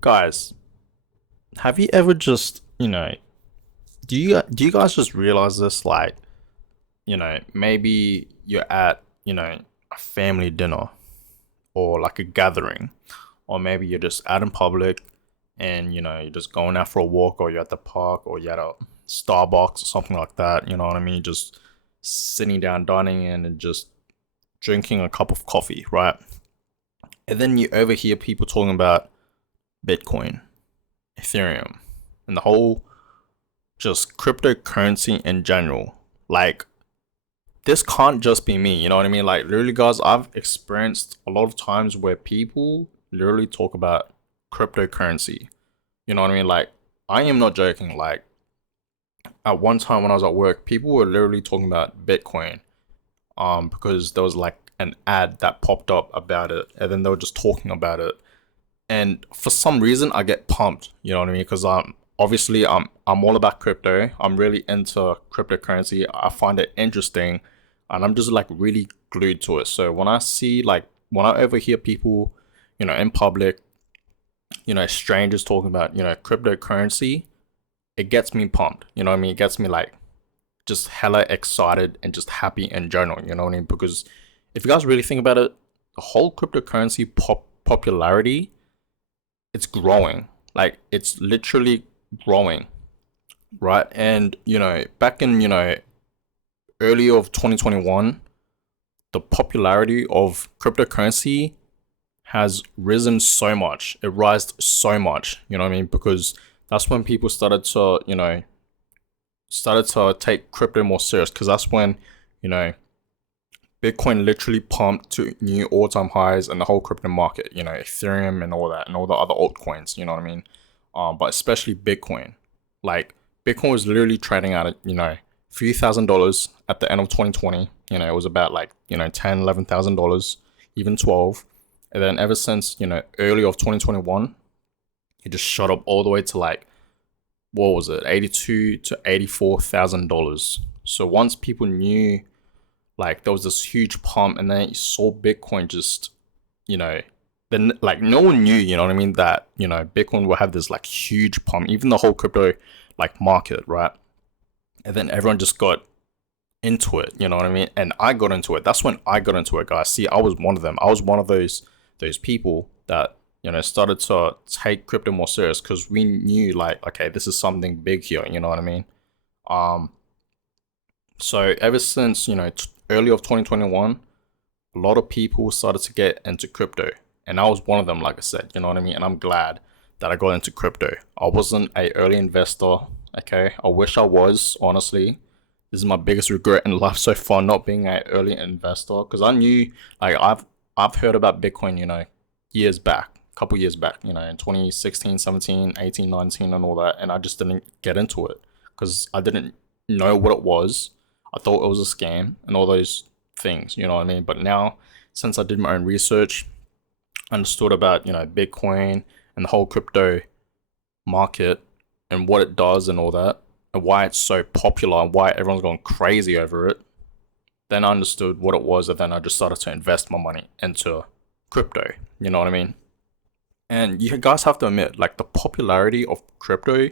Guys, have you ever just, do you guys just realize this? Like, maybe you're at, a family dinner or like a gathering, or maybe you're just out in public and, you're just going out for a walk, or you're at the park, or you're at a Starbucks or something like that. You know what I mean? Just sitting down, dining in, and just drinking a cup of coffee, right? And then you overhear people talking about Bitcoin, Ethereum, and the whole just cryptocurrency in general. Like, this can't just be me, you know what I mean? Like, literally, guys, I've experienced a lot of times where people literally talk about cryptocurrency. You know what I mean? Like, I am not joking. Like, at one time when I was at work, people were literally talking about Bitcoin, because there was like an ad that popped up about it, and then they were just talking about it. And for some reason, I get pumped. You know what I mean? Because obviously I'm all about crypto. I'm really into cryptocurrency. I find it interesting, and I'm just like really glued to it. So when I overhear people, in public, strangers talking about cryptocurrency, it gets me pumped. You know what I mean? It gets me like just hella excited and just happy in general. You know what I mean? Because if you guys really think about it, the whole cryptocurrency popularity, it's growing. Like, it's literally growing, right? And back in earlier of 2021, the popularity of cryptocurrency has risen so much. It rised so much. You know what I mean? Because that's when people started to take crypto more serious. Because that's when you know Bitcoin literally pumped to new all-time highs, and the whole crypto market, Ethereum and all that, and all the other altcoins. You know what I mean? But especially Bitcoin. Like, Bitcoin was literally trading at a few $1,000s at the end of 2020. It was about like 10, $11,000, even 12. And then ever since early of 2021, it just shot up all the way to like, what was it, 82 to $84,000. So once people knew, like, there was this huge pump, and then you saw Bitcoin just, you know, then like no one knew, you know what I mean, that Bitcoin will have this like huge pump, even the whole crypto like market, right? And then everyone just got into it, you know what I mean? And I got into it. That's when I got into it, guys. See, I was one of them. I was one of those people that started to take crypto more serious, because we knew, like, okay, this is something big here. You know what I mean? Um, so ever since early of 2021, a lot of people started to get into crypto, and I was one of them. Like I said, you know what I mean. And I'm glad that I got into crypto. I wasn't a early investor. Okay, I wish I was, honestly. This is my biggest regret in life so far, not being an early investor, because I knew, like, I've heard about Bitcoin, years back, a couple years back, in 2016, 17, 18, 19, and all that, and I just didn't get into it because I didn't know what it was. I thought it was a scam and all those things, you know what I mean? But now, since I did my own research, understood about, Bitcoin and the whole crypto market and what it does and all that, and why it's so popular and why everyone's going crazy over it, then I understood what it was, and then I just started to invest my money into crypto. You know what I mean? And you guys have to admit, like, the popularity of crypto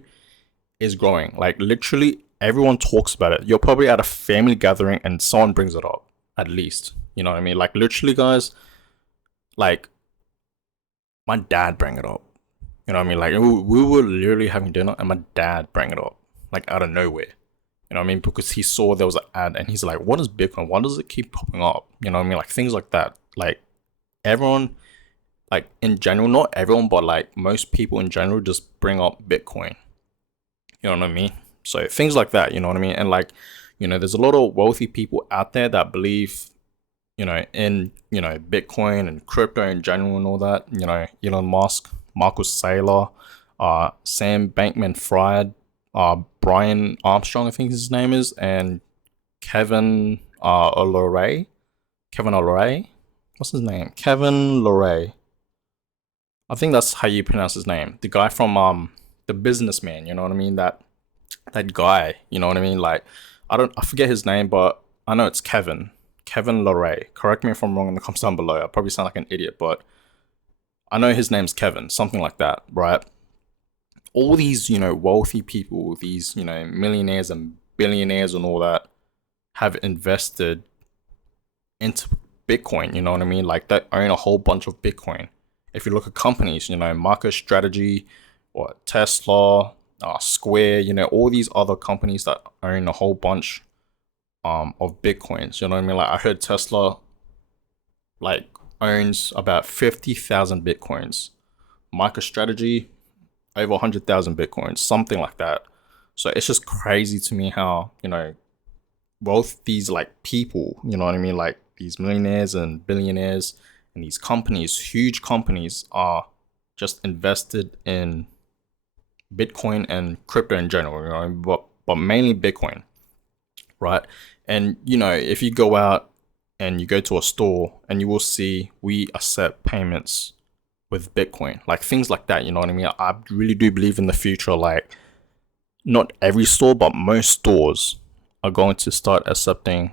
is growing. Like, literally everyone talks about it. You're probably at a family gathering and someone brings it up, at least. You know what I mean? Like, literally, guys, like, my dad bring it up. You know what I mean? Like, we were literally having dinner and my dad bring it up, like, out of nowhere. You know what I mean? Because he saw there was an ad and he's like, what is Bitcoin? Why does it keep popping up? You know what I mean? Like, things like that. Like, everyone, like, in general, not everyone, but like most people in general just bring up Bitcoin. You know what I mean? So things like that, you know what I mean? And like, there's a lot of wealthy people out there that believe, in, Bitcoin and crypto in general and all that. Elon Musk, Marcus Saylor, Sam Bankman Fried, Brian Armstrong, I think his name is, and Kevin O'Leary. Kevin O'Leary? What's his name? Kevin Loray. I think that's how you pronounce his name. The guy from the businessman, you know what I mean? That guy, you know what I mean? Like, I forget his name, but I know it's Kevin. Kevin Loray. Correct me if I'm wrong in the comments down below. I probably sound like an idiot, but I know his name's Kevin, something like that, right? All these, wealthy people, these, millionaires and billionaires and all that have invested into Bitcoin, you know what I mean? Like they own a whole bunch of Bitcoin. If you look at companies, MicroStrategy or Tesla, Square, all these other companies that own a whole bunch of Bitcoins, you know what I mean? Like I heard Tesla like owns about 50,000 Bitcoins. MicroStrategy over 100,000 Bitcoins, something like that. So it's just crazy to me how, both these like people, you know what I mean, like these millionaires and billionaires and these companies, huge companies, are just invested in Bitcoin and crypto in general, but mainly Bitcoin, right? And if you go out and you go to a store and you will see we accept payments with Bitcoin, like things like that, you know what I mean? I really do believe in the future, like not every store, but most stores are going to start accepting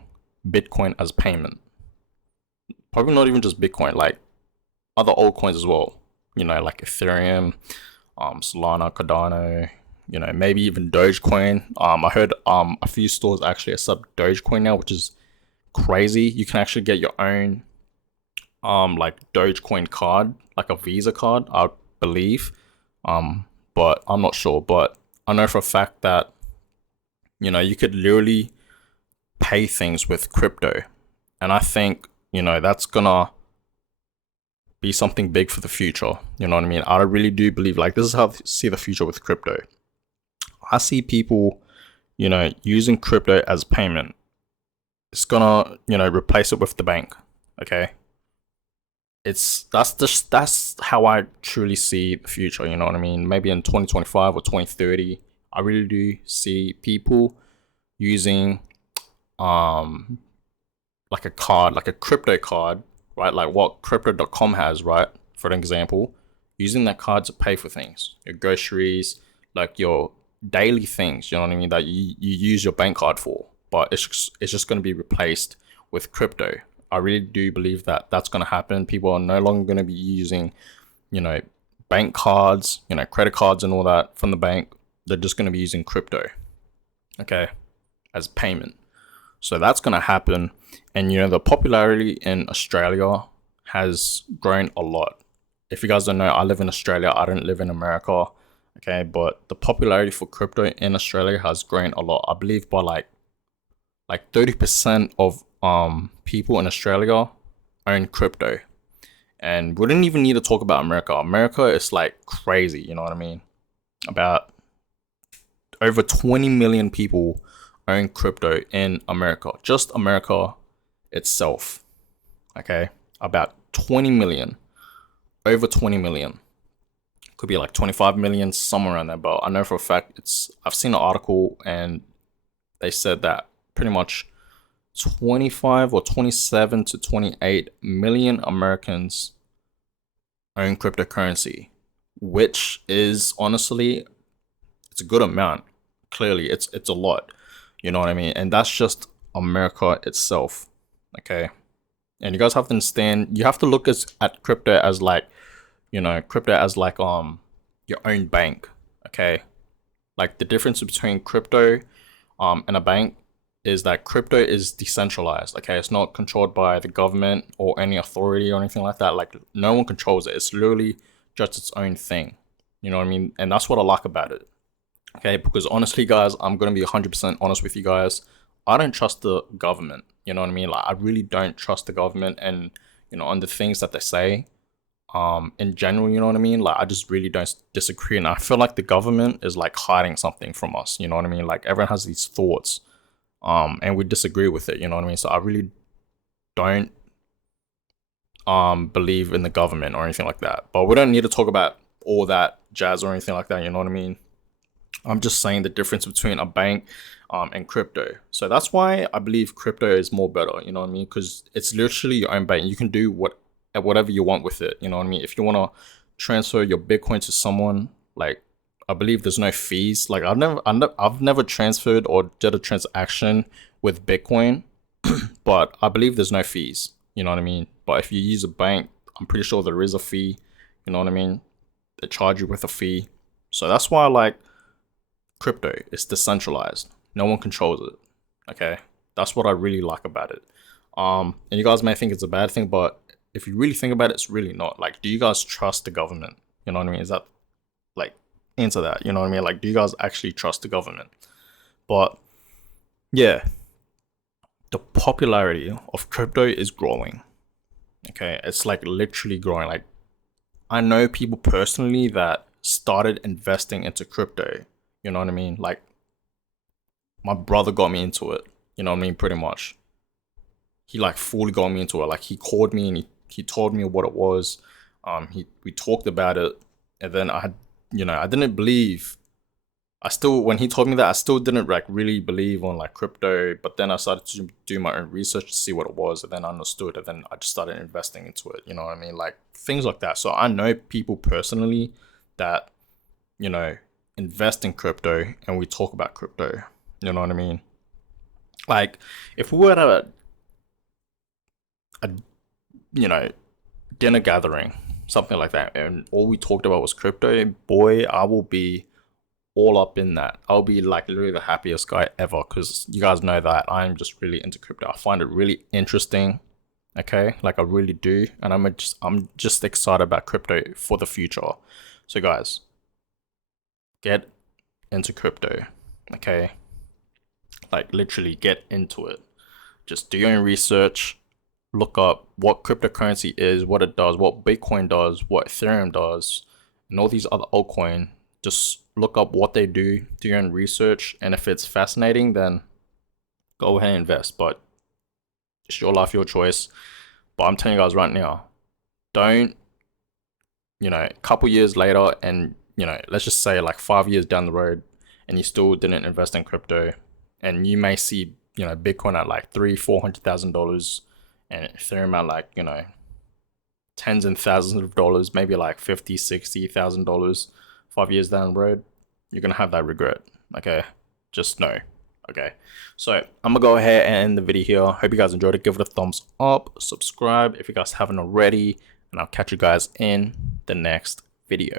Bitcoin as payment. Probably not even just Bitcoin, like other altcoins as well. Like Ethereum, Solana, Cardano. Maybe even Dogecoin. I heard a few stores actually accept Dogecoin now, which is crazy. You can actually get your own like Dogecoin card, like a Visa card, I believe. But I'm not sure. But I know for a fact that you could literally pay things with crypto, and I think that's gonna be something big for the future. You know what I mean? I really do believe like this is how I see the future with crypto. I see people, using crypto as payment. It's gonna, replace it with the bank. Okay. That's how I truly see the future, you know what I mean? Maybe in 2025 or 2030, I really do see people using um like a card, like a crypto card, right? Like what crypto.com has, right? For an example, using that card to pay for things, your groceries, like your daily things, you know what I mean, that you use your bank card for. But it's just going to be replaced with crypto. I really do believe that that's going to happen. People are no longer going to be using, you know, bank cards, credit cards and all that from the bank. They're just going to be using crypto, okay, as payment. So that's going to happen. And, the popularity in Australia has grown a lot. If you guys don't know, I live in Australia. I don't live in America. Okay. But the popularity for crypto in Australia has grown a lot. I believe by like 30% of people in Australia own crypto. And we didn't even need to talk about America. America is like crazy. You know what I mean? About over 20 million people own crypto in America. Just America itself. Okay. About 20 million. Over 20 million. Could be like 25 million, somewhere around there. But I know for a fact I've seen an article and they said that pretty much 25 or 27 to 28 million Americans own cryptocurrency, which is honestly, it's a good amount. Clearly, it's a lot. You know what I mean? And that's just America itself. Okay. And you guys have to understand, you have to look at crypto as like, crypto as like your own bank. Okay. Like the difference between crypto and a bank is that crypto is decentralized. Okay, it's not controlled by the government or any authority or anything like that. Like no one controls it. It's literally just its own thing. You know what I mean? And that's what I like about it. Okay, because honestly, guys, I'm gonna be 100% honest with you guys. I don't trust the government. You know what I mean? Like I really don't trust the government, and on the things that they say. In general, you know what I mean? Like I just really don't disagree, and I feel like the government is like hiding something from us. You know what I mean? Like everyone has these thoughts, and we disagree with it. You know what I mean? So I really don't believe in the government or anything like that. But we don't need to talk about all that jazz or anything like that. You know what I mean? I'm just saying the difference between a bank and crypto. So that's why I believe crypto is more better. You know what I mean? Because it's literally your own bank. You can do whatever you want with it. You know what I mean? If you want to transfer your Bitcoin to someone, like I believe there's no fees. Like I've never transferred or did a transaction with Bitcoin, but I believe there's no fees. You know what I mean? But if you use a bank, I'm pretty sure there is a fee. You know what I mean? They charge you with a fee. So that's why I like crypto. It's decentralized. No one controls it. Okay? That's what I really like about it. And you guys may think it's a bad thing, but if you really think about it, it's really not. Like, do you guys trust the government? You know what I mean? Is that like into that? You know what I mean? Like, do you guys actually trust the government? But yeah, the popularity of crypto is growing. Okay, it's like literally growing. Like, I know people personally that started investing into crypto. You know what I mean? Like, my brother got me into it. You know what I mean? Pretty much. He like fully got me into it. Like, he called me and he told me what it was. We talked about it, and then I had, I didn't believe. I still, when he told me that, I still didn't like really believe on like crypto. But then I started to do my own research to see what it was, and then I understood, and then I just started investing into it. You know what I mean? Like things like that. So I know people personally that, you know, invest in crypto, and we talk about crypto. You know what I mean? Like if we were at a dinner gathering, something like that, and all we talked about was crypto, boy, I will be all up in that. I'll be like literally the happiest guy ever, because you guys know that I'm just really into crypto. I find it really interesting. Okay, like I really do, and I'm just excited about crypto for the future. So guys, get into crypto. Okay, like literally get into it. Just do your own research. Look up what cryptocurrency is, what it does, what Bitcoin does, what Ethereum does, and all these other altcoin. Just look up what they do your own research, and if it's fascinating, then go ahead and invest. But it's your life, your choice. But I'm telling you guys right now, don't, a couple years later, and let's just say like 5 years down the road, and you still didn't invest in crypto, and you may see, Bitcoin at like $300,000-$400,000, and Ethereum at like, tens and thousands of dollars, maybe like $50,000-$60,000 5 years down the road, you're gonna have that regret. Okay, just know. Okay, so I'm gonna go ahead and end the video here. Hope you guys enjoyed it. Give it a thumbs up, subscribe if you guys haven't already, and I'll catch you guys in the next video.